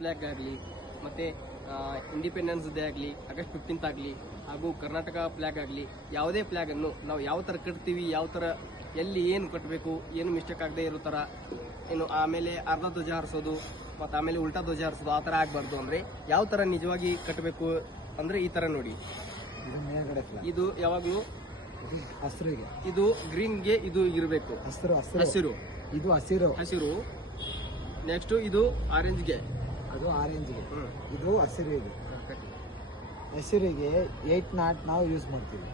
Flag ಆಗಲಿ ಮತ್ತು independence day ಆಗಲಿ, ಆಗಸ್ಟ್ 15th ಆಗಲಿ, ಹಾಗೂ ಕರ್ನಾಟಕ ಫ್ಲಾಗ್ ಆಗಲಿ, ಯಾವುದೇ ಫ್ಲಾಗನ್ನು ನಾವು ಯಾವ ಥರ ಕಟ್ತೀವಿ, ಯಾವ ಥರ ಎಲ್ಲಿ ಏನು ಕಟ್ಟಬೇಕು, ಏನು ಮಿಸ್ಟೇಕ್ ಆಗದೆ ಇರೋ ಥರ, ಏನು ಆಮೇಲೆ ಅರ್ಧ ಧ್ವಜ ಹಾರಿಸೋದು ಮತ್ತು ಆಮೇಲೆ ಉಲ್ಟಾ ಧ್ವಜ ಹಾರಿಸೋದು ಆ ಥರ ಆಗಬಾರ್ದು. ಅಂದರೆ ಯಾವ ಥರ ನಿಜವಾಗಿ ಕಟ್ಟಬೇಕು ಅಂದರೆ ಈ ಥರ ನೋಡಿ, ಇದು ಯಾವಾಗಲೂ ಹಸಿರಿಗೆ, ಇದು ಗ್ರೀನ್ಗೆ ಇದು ಇರಬೇಕು, ಹಸಿರು, ಇದು ಹಸಿರು. ನೆಕ್ಸ್ಟ್ ಇದು ಆರೆಂಜ್ಗೆ, ಅದು ಆರೆಂಜ್ಗೆ, ಇದು ಹಸಿರಿಗೆ. ಹಸಿರಿಗೆ 8 ನಾಟ್ ನಾವು ಯೂಸ್ ಮಾಡ್ತೀವಿ.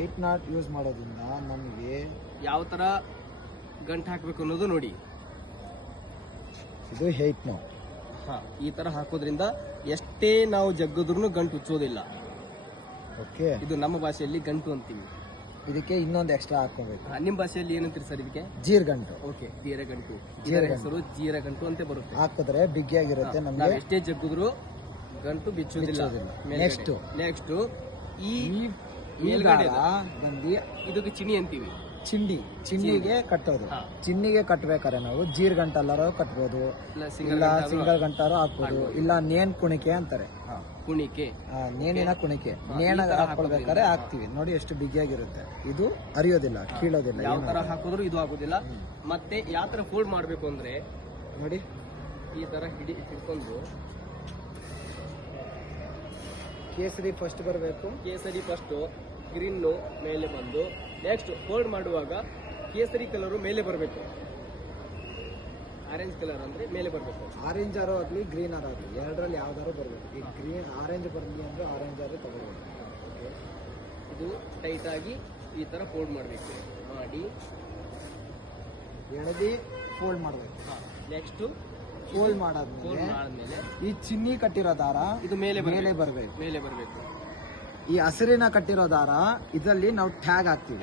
8 ನಾಟ್ ಯೂಸ್ ಮಾಡೋದ್ರಿಂದ ನಮಗೆ ಯಾವ ಥರ ಗಂಟು ಹಾಕಬೇಕು ಅನ್ನೋದು ನೋಡಿ. ಇದು 8 ನಾಟ್. ಈ ಥರ ಹಾಕೋದ್ರಿಂದ ಎಷ್ಟೇ ನಾವು ಜಗ್ಗದ್ರೂ ಗಂಟು ಉಚ್ಚೋದಿಲ್ಲ. ಓಕೆ, ಇದು ನಮ್ಮ ಭಾಷೆಯಲ್ಲಿ ಗಂಟು ಅಂತೀವಿ. ಇದಕ್ಕೆ ಇನ್ನೊಂದು ಎಕ್ಸ್ಟ್ರಾ ಹಾಕೋಬೇಕು. ನಿಮ್ಮ ಭಾಷೆಯಲ್ಲಿ ಏನಂತೀರಿ ಸರ್ ಇದಕ್ಕೆ? ಜೀರ್ಗಂಟು. ಓಕೆ, ಜೀರಗಂಟು. ಇದರ ಹೆಸರು ಜೀರಗಂಟು ಅಂತ ಬರುತ್ತೆ. ಹಾಕಿದ್ರೆ ಬಿಗಿಯಾಗಿರುತ್ತೆ. ನಾವು ಎಷ್ಟೇ ಜಗ್ಗಿದ್ರು ಗಂಟು ಬಿಚ್ಚೋದಿಲ್ಲ. ನೆಕ್ಸ್ಟ್ ಈ ಮೇಲ್ಗಡೆ ಬಂದು ಇದಕ್ಕೆ ಚಿಣಿ ಅಂತೀವಿ. ಚಿನ್ನಿಗೆ ಕಟ್ಟೋದು. ಚಿನ್ನಿಗೆ ಕಟ್ಟಬೇಕಾದ್ರೆ ನಾವು ಜೀರ್ಗಂಟಲ್ಲಾರು ಕಟ್ಬೋದು, ಇಲ್ಲ ಸಿಂಗಲ್ ಗಂಟಾರು ಹಾಕ್ಬೋದು, ಇಲ್ಲ ನೇಣ್ ಕುಣಿಕೆ ಅಂತಾರೆ. ಕುಣಿಕೆ, ನೇಣಿನ ಕುಣಿಕೆ, ನೇಣ ಹಾಕೊಳ್ಬೇಕಾದ್ರೆ ಹಾಕ್ತಿವಿ. ನೋಡಿ ಎಷ್ಟು ಬಿಗಿಯಾಗಿರುತ್ತೆ. ಇದು ಹರಿಯೋದಿಲ್ಲ, ಕೀಳೋದಿಲ್ಲ. ಯಾವ ತರ ಹಾಕಿದ್ರು ಇದು ಆಗೋದಿಲ್ಲ. ಮತ್ತೆ ಯಾವ ತರ ಫೋಲ್ಡ್ ಮಾಡ್ಬೇಕು ಅಂದ್ರೆ ನೋಡಿ, ಈ ತರ ಹಿಡ್ಕೊಂಡು ಕೇಸರಿ ಫಸ್ಟ್ ಬರಬೇಕು. ಕೇಸರಿ ಫಸ್ಟ್, ಗ್ರೀನ್ ಮೇಲೆ ಬಂದು, ನೆಕ್ಸ್ಟ್ ಫೋಲ್ಡ್ ಮಾಡುವಾಗ ಕೇಸರಿ ಕಲರ್ ಮೇಲೆ ಬರಬೇಕು, ಆರೆಂಜ್ ಕಲರ್ ಅಂದ್ರೆ ಮೇಲೆ ಬರಬೇಕು. ಆರೆಂಜ್ ಆರೋ ಆಗಲಿ ಗ್ರೀನ್ ಆರೋ ಆಗಲಿ, ಎರಡರಲ್ಲಿ ಯಾವ್ದಾರು ಬರಬೇಕು. ಈ ಗ್ರೀನ್ ಆರೆಂಜ್ ಬರಲಿ ಅಂದ್ರೆ ಆರೆಂಜ್ ಆರೋ ತಗೊಳ್ಬೇಕು. ಇದು ಟೈಟ್ ಆಗಿ ಈ ತರ ಫೋಲ್ಡ್ ಮಾಡಬೇಕು. ಮಾಡಿ ಎಳೆದಿ ಫೋಲ್ಡ್ ಮಾಡಬೇಕು. ನೆಕ್ಸ್ಟ್ ಫೋಲ್ಡ್ ಮಾಡಾದ್ಮೇಲೆ ಈ ಚಿನ್ನಿ ಕಟ್ಟಿರೋ ದಾರ ಇದು ಮೇಲೆ ಬರಬೇಕು. ಮೇಲೆ ಬರಬೇಕು. ಈ ಹಸಿರಿನ ಕಟ್ಟಿರೋ ದಾರ ಇದರಲ್ಲಿ ನಾವು ಟ್ಯಾಗ್ ಹಾಕ್ತಿವಿ.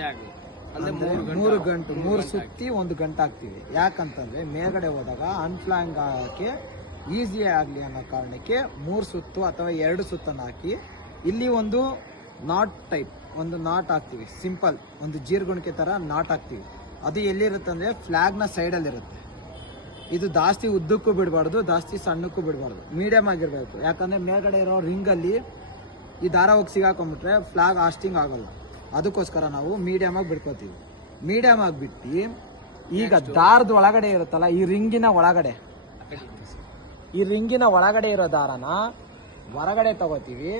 ಅಂದ್ರೆ 3 ಗಂಟು, 3 ಸುತ್ತಿ 1 ಗಂಟೆ ಹಾಕ್ತಿವಿ. ಯಾಕಂತಂದ್ರೆ ಮೇಲ್ಗಡೆ ಹೋದಾಗ ಅನ್ಫ್ಲಾಂಗ್ ಹಾಕಿ ಈಸಿ ಆಗ್ಲಿ ಅನ್ನೋ ಕಾರಣಕ್ಕೆ 3 ಸುತ್ತು ಅಥವಾ 2 ಸುತ್ತನ್ನು ಹಾಕಿ ಇಲ್ಲಿ ಒಂದು ನಾಟ್ ಟೈಪ್ ಒಂದು ನಾಟ್ ಹಾಕ್ತಿವಿ. ಸಿಂಪಲ್ ಒಂದು ಜೀರ್ಗುಣಿಕೆ ತರ ನಾಟ್ ಹಾಕ್ತಿವಿ. ಅದು ಎಲ್ಲಿರುತ್ತೆ ಅಂದ್ರೆ ಫ್ಲಾಗ್ ನ ಸೈಡ್ ಅಲ್ಲಿ ಇರುತ್ತೆ. ಇದು ಜಾಸ್ತಿ ಉದ್ದಕ್ಕೂ ಬಿಡಬಾರ್ದು, ಜಾಸ್ತಿ ಸಣ್ಣಕ್ಕೂ ಬಿಡಬಾರ್ದು, ಮೀಡಿಯಂ ಆಗಿರ್ಬೇಕು. ಯಾಕಂದ್ರೆ ಮೇಲ್ಗಡೆ ಇರೋ ರಿಂಗ್ ಅಲ್ಲಿ ಈ ದಾರ ಹೋಗಿ ಸಿಗಾಕೊಂಡ್ಬಿಟ್ರೆ ಫ್ಲಾಗ್ ಹಾಸ್ಟಿಂಗ್ ಆಗಲ್ಲ. ಅದಕ್ಕೋಸ್ಕರ ನಾವು ಮೀಡಿಯಂ ಆಗಿ ಬಿಡ್ಕೋತೀವಿ. ಮೀಡಿಯಂ ಆಗಿ ಬಿಟ್ಟು ಈಗ ದಾರದ ಒಳಗಡೆ ಇರುತ್ತಲ್ಲ, ಈ ರಿಂಗಿನ ಒಳಗಡೆ ಇರೋ ದಾರನ ಹೊರಗಡೆ ತಗೋತೀವಿ.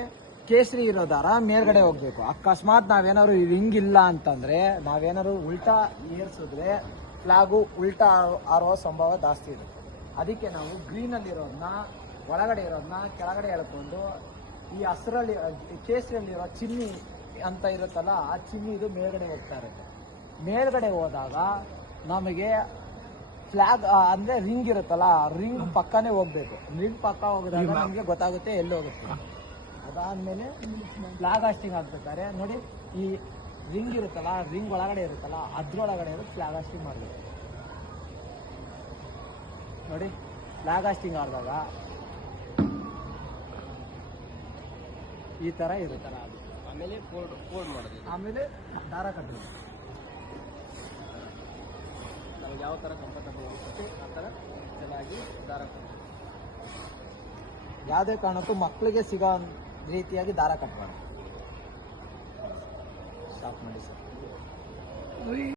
ಕೇಸರಿ ಇರೋ ದಾರ ಮೇಲ್ಗಡೆ ಹೋಗ್ಬೇಕು. ಅಕಸ್ಮಾತ್ ನಾವೇನಾದ್ರು ಈ ರಿಂಗ್ ಇಲ್ಲ ಅಂತಂದ್ರೆ, ನಾವೇನಾದ್ರು ಉಲ್ಟಾ ಏರ್ಸಿದ್ರೆ ಫ್ಲಾಗು ಉಲ್ಟಾ ಆರೋ ಸಂಭವ ಜಾಸ್ತಿ ಇರುತ್ತೆ. ಅದಕ್ಕೆ ನಾವು ಗ್ರೀನ್ ಅಲ್ಲಿ ಇರೋದನ್ನ ಒಳಗಡೆ ಇರೋದನ್ನ ಕೆಳಗಡೆ ಎಳ್ಕೊಂಡು, ಈ ಹಸಿರಲ್ಲಿ ಕೇಸರಿಯಲ್ಲಿರೋ ಚಿನ್ನಿ ಅಂತ ಇರುತ್ತಲ್ಲ, ಆ ಚಿನ್ನಿ ಇದು ಮೇಲ್ಗಡೆ ಹೋಗ್ತಾ ಇರುತ್ತೆ. ಮೇಲ್ಗಡೆ ಹೋದಾಗ ನಮಗೆ ಫ್ಲಾಗ್ ಅಂದ್ರೆ ರಿಂಗ್ ಇರುತ್ತಲ್ಲ, ರಿಂಗ್ ಪಕ್ಕನೇ ಹೋಗ್ಬೇಕು. ರಿಂಗ್ ಪಕ್ಕ ಹೋಗಿದಾಗ ನಮಗೆ ಗೊತ್ತಾಗುತ್ತೆ ಎಲ್ಲಿ ಹೋಗುತ್ತೆ. ಅದಾದ್ಮೇಲೆ ಫ್ಲಾಗ್ ಹಾಸ್ಟಿಂಗ್ ಆಗ್ಬೇಕಾದ್ರೆ ನೋಡಿ, ಈ ರಿಂಗ್ ಇರುತ್ತಲ್ಲ, ರಿಂಗ್ ಒಳಗಡೆ ಇರುತ್ತಲ್ಲ, ಅದ್ರೊಳಗಡೆ ಫ್ಲಾಗ್ ಹಾಸ್ಟಿಂಗ್ ಮಾಡಬೇಕು. ನೋಡಿ, ಫ್ಲಾಗ್ ಹಾಸ್ಟಿಂಗ್ ಆಡಿದಾಗ ಈ ತರ ಇರುತ್ತೆ. ಆಮೇಲೆ ಫೋಲ್ಡ್ ಮಾಡೋದು, ಆಮೇಲೆ ದಾರ ಕಟ್ಟೋದು. ನಮ್ಗೆ ಯಾವ ಥರ ಕಂಫರ್ಟಬಲ್ ಅನಿಸುತ್ತೆ ಆ ಥರ ಚೆನ್ನಾಗಿ ದಾರ ಕಟ್ಟೋದು. ಯಾವುದೇ ಕಾರಣಕ್ಕೂ ಮಕ್ಕಳಿಗೆ ಸಿಗೋ ರೀತಿಯಾಗಿ ದಾರ ಕಟ್ಟಬಾರ್ದು. ಸ್ಟಾಪ್ ಮಾಡಿ ಸರ್.